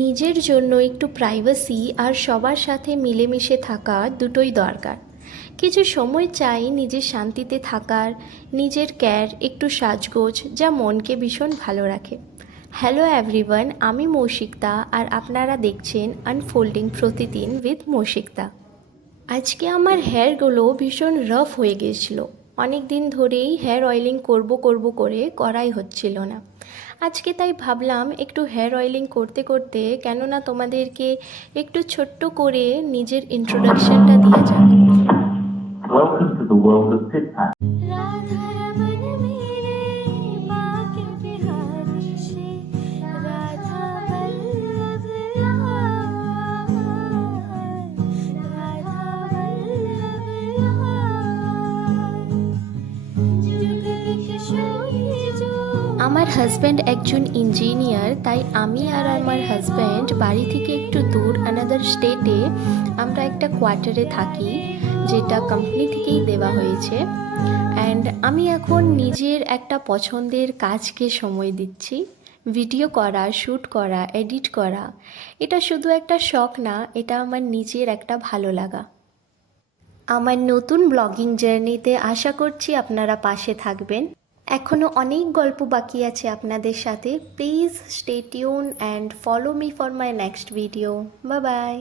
নিজের জন্য একটু প্রাইভেসি আর সবার সাথে মিলেমিশে থাকা দুটোই দরকার। কিছু সময় চাই নিজের শান্তিতে থাকার, নিজের কেয়ার, একটু সাজগোজ যা মনকে ভীষণ ভালো রাখে। হ্যালো এভরিওয়ান, আমি মৌশিকতা আর আপনারা দেখছেন আনফোল্ডিং প্রতিদিন উইথ মৌশিকতা। আজকে আমার হেয়ারগুলো ভীষণ রাফ হয়ে গিয়েছিল। অনেক দিন ধরেই হেয়ার অয়েলিং করব করে করাই হচ্ছিল না। আজকে তাই ভাবলাম একটু হেয়ার অয়েলিং করতে করতে কেননা তোমাদেরকে একটু ছোট্ট করে নিজের ইন্ট্রোডাকশনটা দিয়ে যাক। Welcome to the world of Pitpat. আমার হাজব্যান্ড একজন ইঞ্জিনিয়ার, তাই আমি আর আমার হাজব্যান্ড বাড়ি থেকে একটু দূর অ্যানাদার স্টেটে আমরা একটা কোয়ার্টারে থাকি, যেটা কোম্পানি থেকেই দেওয়া হয়েছে। অ্যান্ড আমি এখন নিজের একটা পছন্দের কাজকে সময় দিচ্ছি। ভিডিও করা, শ্যুট করা, এডিট করা, এটা শুধু একটা শখ না, এটা আমার নিজের একটা ভালো লাগা। আমার নতুন ব্লগিং জার্নিতে আশা করছি আপনারা পাশে থাকবেন। এখনও অনেক গল্প বাকি আছে আপনাদের সাথে। Please stay tune and follow me for my next video. Bye bye.